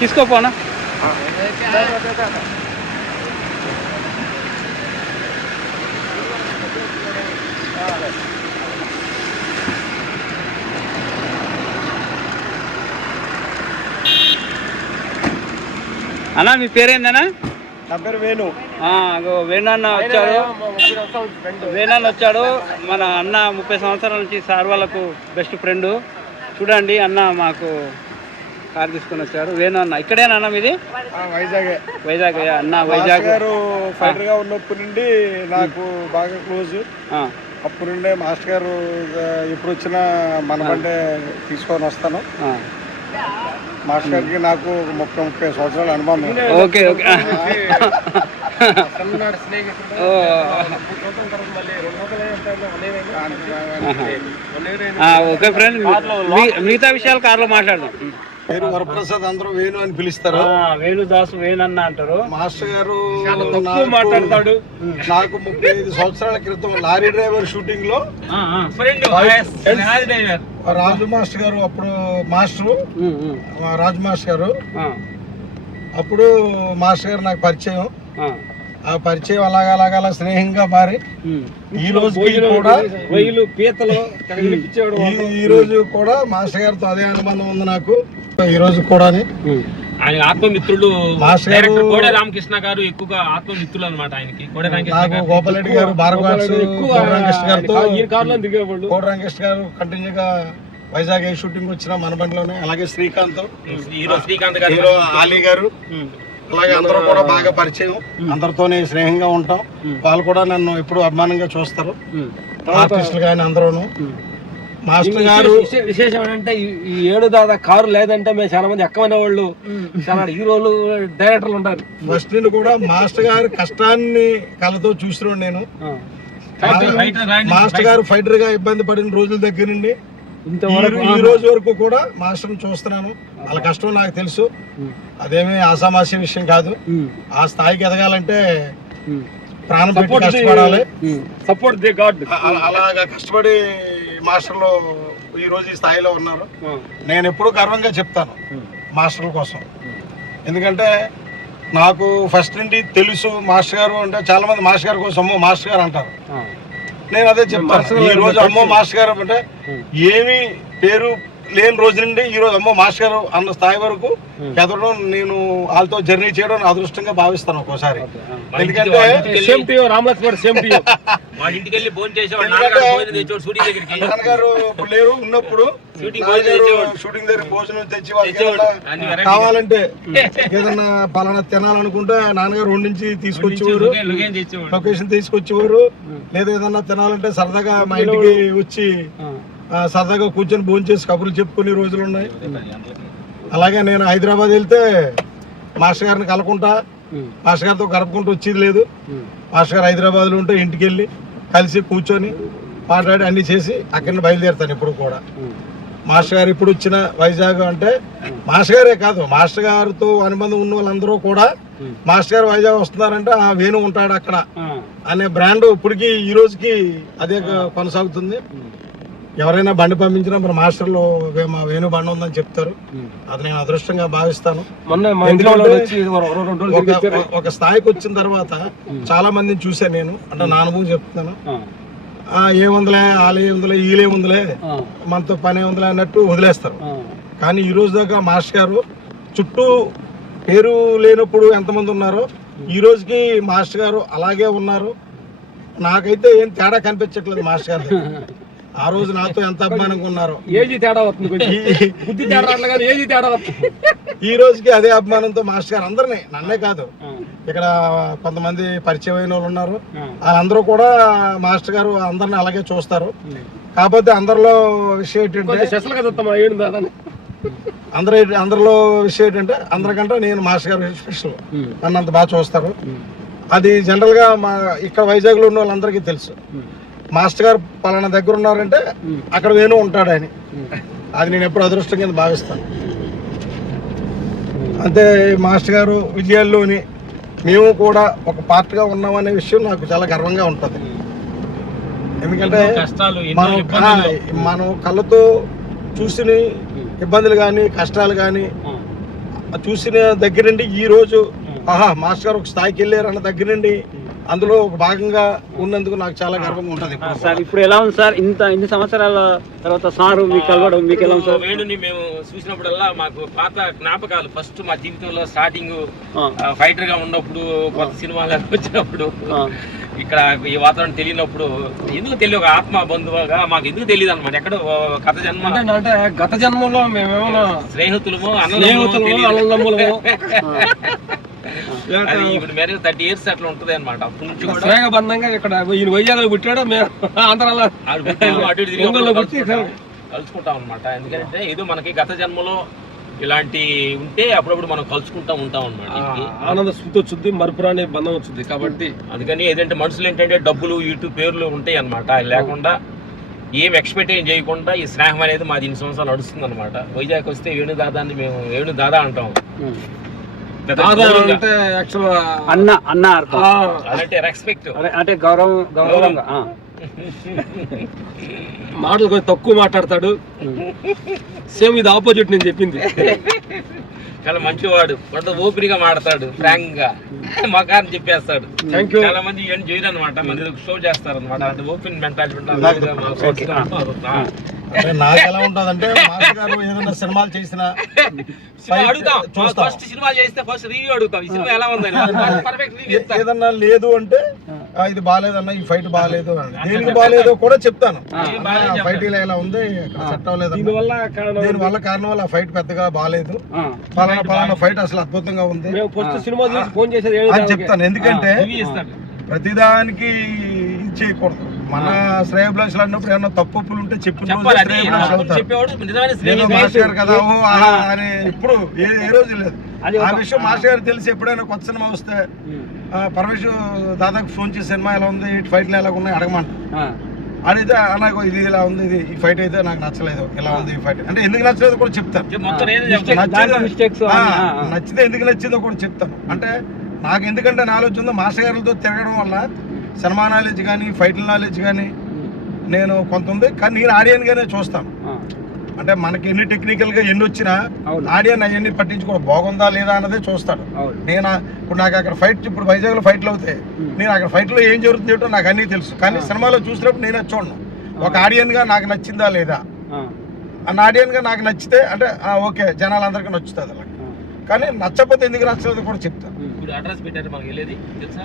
తీసుకోపోనా అన్నా మీ పేరేందన్నా? నా పేరు వేణు. వేణన్న వచ్చాడు. వేణన్న వచ్చాడు మన అన్న 30 సంవత్సరాల నుంచి సార్ వాళ్ళకు బెస్ట్ ఫ్రెండ్. చూడండి అన్న మాకు కార్ తీసుకొని వచ్చాడు. వేణు అన్న ఇక్కడేనా అన్న మీది? వైజాగ్ అన్న. వైజాగ్ ఫైటర్ గా ఉన్నప్పటి నుండి నాకు బాగా క్లోజ్. అప్పుడు నుండే మాస్టర్ గారు ఎప్పుడు వచ్చినా మన బండే తీసుకొని వస్తాను. మాస్టర్ గారికి నాకు 30 సంవత్సరాల అనుభవం. ఓకే ఓకే ఓకే ఫ్రెండ్, మిగతా విషయాలు కార్లో మాట్లాడదాం. పేరు వరప్రసాద్, అందరూ వేణు అని పిలుస్తారు. వేణుదాసు వేణన్న అంటారు. మాస్టర్ గారు మాట్లాడతాడు. నాకు 35 సంవత్సరాల క్రితం లారీ డ్రైవర్ షూటింగ్ లో రాజు మాస్టర్ గారు, అప్పుడు మాస్టరు రాజు మాస్టర్ గారు, అప్పుడు మాస్టర్ గారు నాకు పరిచయం. ఆ పరిచయం అలాగలా స్నేహంగా మారి ఈ రోజు కూడా ఈ రోజు కూడా మాస్టర్ గారితో అదే అనుబంధం ఉంది నాకు. ఈ రోజు కూడా ఆయన ఆత్మమిత్రులు మాస్టర్ గారు కోడే రామకృష్ణ గారు ఎక్కువగా ఆత్మమిత్రులు అనమాట ఆయనకి. నాకు గోపాలరెడ్డి గారు, కోడి రామకృష్ణ గారు కంటిన్యూగా వైజాగ్ ఏ షూటింగ్ వచ్చినా మన బండిలోనే. అలాగే శ్రీకాంత్ గారు, హీరో ఆలీ గారు, అలాగే అందరూ కూడా బాగా పరిచయం. అందరితోనే స్నేహంగా ఉంటాం. వాళ్ళు కూడా నన్ను ఎప్పుడు అభిమానంగా చూస్తారు, ఆర్టిస్టులు కానీ అందరూను. మాస్టర్ గారు విశేషం ఏంటంటే ఈ 7 దాదా కారు లేదంటే మేము చాలా మంది ఎక్కమైన వాళ్ళు, చాలా హీరోలు, డైరెక్టర్లు ఉంటారు. ఫస్ట్ నుండి కూడా మాస్టర్ గారు కష్టాన్ని కళ్ళతో చూసిన నేను. మాస్టర్ గారు ఫైటర్ గా ఇబ్బంది పడిన రోజుల దగ్గర నుండి ఈ రోజు వరకు కూడా మాస్టర్ని చూస్తున్నాను. వాళ్ళ కష్టం నాకు తెలుసు. అదేమీ ఆసామాసి విషయం కాదు. ఆ స్థాయికి ఎదగాలంటే ప్రాణం పెట్టి కష్టపడాలి. అలాగా కష్టపడి మాస్టర్లు ఈ రోజు ఈ స్థాయిలో ఉన్నారు. నేను ఎప్పుడు గర్వంగా చెప్తాను మాస్టర్ల కోసం. ఎందుకంటే నాకు ఫస్ట్ నుండి తెలుసు మాస్టర్ గారు అంటే, చాలా మంది మాస్టర్ గారి కోసం అమ్మో మాస్టర్ గారు అంటారు. నేను అదే చెప్తాను. ఈ రోజు అమ్మో మాస్టర్ గారు అంటే ఏమీ పేరు లేని రోజు నుండి ఈ రోజు అమ్మో మాస్టర్ గారు అన్న స్థాయి వరకు ఎదగడం, నేను వాళ్ళతో జర్నీ చేయడం అదృష్టంగా భావిస్తాను ఒక్కోసారి. ఎందుకంటే నాన్నగారు లేరు ఉన్నప్పుడు షూటింగ్ దగ్గర భోజనం తెచ్చి వాళ్ళకి కావాలంటే ఏదన్నా పలానా తినాలనుకుంటే నాన్నగారు వండించి తీసుకొచ్చేవారు, లొకేషన్ తీసుకొచ్చేవారు. లేదా ఏదన్నా తినాలంటే సరదాగా మా ఇంటికి వచ్చి సరదాగా కూర్చొని భోజనం చేసి కబుర్లు చెప్పుకునే రోజులు ఉన్నాయి. అలాగే నేను హైదరాబాద్ వెళ్తే మాస్టర్ గారిని కలకుంటా, మాస్టర్ గారితో గడపకుంటూ వచ్చేది లేదు. మాస్టర్ గారు హైదరాబాద్లో ఉంటే ఇంటికి వెళ్ళి కలిసి కూర్చొని మాట్లాడి అన్ని చేసి అక్కడిని బయలుదేరుతాను ఇప్పుడు కూడా. మాస్టర్ గారు ఇప్పుడు వచ్చిన వైజాగ్ అంటే మాస్టర్ గారే కాదు, మాస్టర్ గారితో అనుబంధం ఉన్న వాళ్ళందరూ కూడా మాస్టర్ గారు వైజాగ్ వస్తున్నారంటే ఆ వేణు ఉంటాడు అక్కడ అనే బ్రాండ్ ఇప్పటికి ఈ రోజుకి అదే కొనసాగుతుంది. ఎవరైనా బండి పంపించినా మన మాస్టర్లు మా వేణు బండి ఉందని చెప్తారు. అది నేను అదృష్టంగా భావిస్తాను. ఒక స్థాయికి వచ్చిన తర్వాత చాలా మందిని చూసాను నేను, అంటే నా అనుభవం చెప్తున్నాను. ఏముందిలే వాళ్ళే ఉందిలే వీళ్ళే ఉందిలే మనతో పనే ఉందిలే అన్నట్టు వదిలేస్తారు. కానీ ఈ రోజు దాకా మాస్టర్ గారు చుట్టూ పేరు లేనప్పుడు ఎంతమంది ఉన్నారో ఈ రోజుకి మాస్టర్ గారు అలాగే ఉన్నారు. నాకైతే ఏం తేడా కనిపించట్లేదు మాస్టర్ గారు. ఆ రోజు నాతో ఎంత అభిమానంగా ఉన్నారు, ఈ రోజుకి అదే అభిమానంతో మాస్టర్ గారు అందరినీ, నన్నే కాదు ఇక్కడ కొంతమంది పరిచయం అయిన వాళ్ళు ఉన్నారు, వాళ్ళందరూ కూడా మాస్టర్ గారు అందరిని అలాగే చూస్తారు. కాకపోతే అందరిలో విషయం ఏంటంటే అందరిలో విషయం ఏంటంటే అందరికంటే నేను మాస్టర్ గారు స్పెషల్, నన్ను అంత బాగా చూస్తారు. అది జనరల్ గా మా ఇక్కడ వైజాగ్ లో ఉన్న వాళ్ళందరికీ తెలుసు. మాస్టర్ గారు పలానా దగ్గర ఉన్నారంటే అక్కడ వేణు ఉంటాడు అని. అది నేను ఎప్పుడు అదృష్టం కింద భావిస్తాను. అంతే మాస్టర్ గారు విజయాల్లోని మేము కూడా ఒక పార్ట్గా ఉన్నామనే విషయం నాకు చాలా గర్వంగా ఉంటుంది. ఎందుకంటే మనం కళ్ళతో చూసిన ఇబ్బందులు కానీ కష్టాలు కానీ చూసిన దగ్గర నుండి ఈ రోజు ఆహా మాస్టర్ గారు ఒక స్థాయికి వెళ్ళారు అన్న దగ్గర నుండి అందులో ఒక భాగంగా ఉన్నందుకు నాకు చాలా గర్వంగా ఉంటుంది. సార్ ఇప్పుడు ఎలా ఉంది సార్ ఇన్ని సంవత్సరాల తర్వాత సారు మీకు కలవడం మీకు ఎలా ఉంది సార్? వేణుని మేము చూసినప్పుడల్లా మాకు పాత జ్ఞాపకాలు. ఫస్ట్ మా జీవితంలో స్టార్టింగ్ ఫైటర్ గా ఉన్నప్పుడు, కొత్త సినిమాలు వచ్చినప్పుడు, ఇక్కడ ఈ వాతావరణం తెలియనప్పుడు ఎందుకు తెలియదు, ఒక ఆత్మ బంధువుగా మాకు ఎందుకు తెలియదు అనమాట. ఎక్కడో గత జన్మ అంటే గత జన్మలో మేమేమన్నా స్నేహితులము ఇప్పుడు మేరే 30 years అట్లా ఉంటది అనమాట. అప్పటి నుంచి కూడా స్నేహబంధంగా ఇక్కడ ఈయన వైజాగ్లో పుట్టాడు, మేము ఆంధ్రాలో అటు ఇటు కలుసుకుంటాం అనమాట. ఎందుకంటే ఏదో మనకి గత జన్మలో ఇలాంటి ఉంటే అప్పుడప్పుడు మనం కలుసుకుంటా ఉంటాం అనమాట. ఆనంద స్మృతి వచ్చింది, మరుపురాని బంధం వచ్చింది. కాబట్టి అందుకని ఏదంటే మనుషులు ఏంటంటే డబ్బులు ఇటు పేర్లు ఉంటాయి అనమాట. అది లేకుండా ఏం ఎక్స్పెక్ట్ ఏం చేయకుండా ఈ స్నేహం అనేది మాది 2 సంవత్సరాలు నడుస్తుంది అనమాట. వైజాగ్ వస్తే వేణు దాదాన్ని మేము వేణు దాదా అంటాం. అంటే అన్న అర్థం అంటే రెస్పెక్ట్, అంటే గౌరవంగా. మాటలు కొంచెం తక్కువ మాట్లాడతాడు. సేమ్ ఇది ఆపోజిట్ నేను చెప్పింది. చాలా మంచివాడు, కొంత ఓపిరిగా మాడతాడు, ఫ్రాంక్ గా మాకాన్ని చెప్పేస్తాడు. చాలా మంది ఏం చేయరు అనమాట, మన షో చేస్తారు అనమాట. అంటే ఓపెన్ మెంటాలిటీ. నాకు ఎలా ఉంటదంటే మాస్టర్ గారు ఏదైనా సినిమాలు చేసినా అడుగుతాం, ఫస్ట్ సినిమా చేస్తే ఫస్ట్ రివ్యూ అడుగుతాం, ఈ సినిమా ఎలా ఉంది పర్ఫెక్ట్ రివ్యూ చెప్తాను. ఏదన్నా లేదు అంటే ఇది బాగాలేదన్నా, ఈ ఫైట్ బాగాలేదు అని. దేనికి బాగాలేదో కూడా చెప్తాను. ఫైట్ ఇలా ఉంది, సెట్ అవ్వలేదు, దీనివల్ల కారణం వల్ల ఆ ఫైట్ పెద్దగా బాగాలేదు, పలానా ఫైట్ అసలు అద్భుతంగా ఉంది అని చెప్తాను. ఎందుకంటే ప్రతిదానికి చేయకూడదు. మన శ్రేయభిలాషులు అన్నప్పుడు ఏమన్నా తప్పులు ఉంటే చెప్పిన మాస్టర్ గారు కదా అని ఇప్పుడు ఏ రోజు లేదు. ఆ విషయం మాస్టర్ గారు తెలిసి ఎప్పుడైనా కొత్త సినిమా వస్తే పరమేశ్వర్ దాదాపు ఫోన్ చేసి సినిమా ఎలా ఉంది, ఫైట్లు ఎలా ఉన్నాయి అడగమంట. అడిగితే నాకు ఇది ఇలా ఉంది, ఇది ఈ ఫైట్ అయితే నాకు నచ్చలేదు, ఇలా ఉంది ఈ ఫైట్ అంటే ఎందుకు నచ్చలేదు కూడా చెప్తాను. నచ్చితే ఎందుకు నచ్చిందో కూడా చెప్తాను. అంటే నాకు ఎందుకంటే నాలెడ్జ్ ఉందో మాస్టర్ గారితో తిరగడం వల్ల సినిమా నాలెడ్జ్ కానీ ఫైట్ల నాలెడ్జ్ కానీ నేను కొంత ఉంది. కానీ నేను ఆడియన్ గానే చూస్తాను. అంటే మనకి ఎన్ని టెక్నికల్ గా ఎన్ని వచ్చినా ఆడియన్ అవన్నీ పట్టించుకోవడం బాగుందా లేదా అన్నదే చూస్తాడు. నేను ఇప్పుడు నాకు అక్కడ ఫైట్, ఇప్పుడు వైజాగ్ లో ఫైట్లు అవుతాయి, నేను అక్కడ ఫైట్ లో ఏం జరుగుతుంది ఏంటో నాకు అన్నీ తెలుసు. కానీ సినిమాలో చూసినప్పుడు నేను చూడను. ఒక ఆడియన్ గా నాకు నచ్చిందా లేదా, అన్న ఆడియన్ గా నాకు నచ్చితే అంటే ఓకే జనాలందరికీ నచ్చుతుంది అలా. కానీ నచ్చకపోతే ఎందుకు నచ్చలేదు కూడా చెప్తాను. అడ్రస్ పెట్టారు మనకి వెళ్ళేది తెలుసా?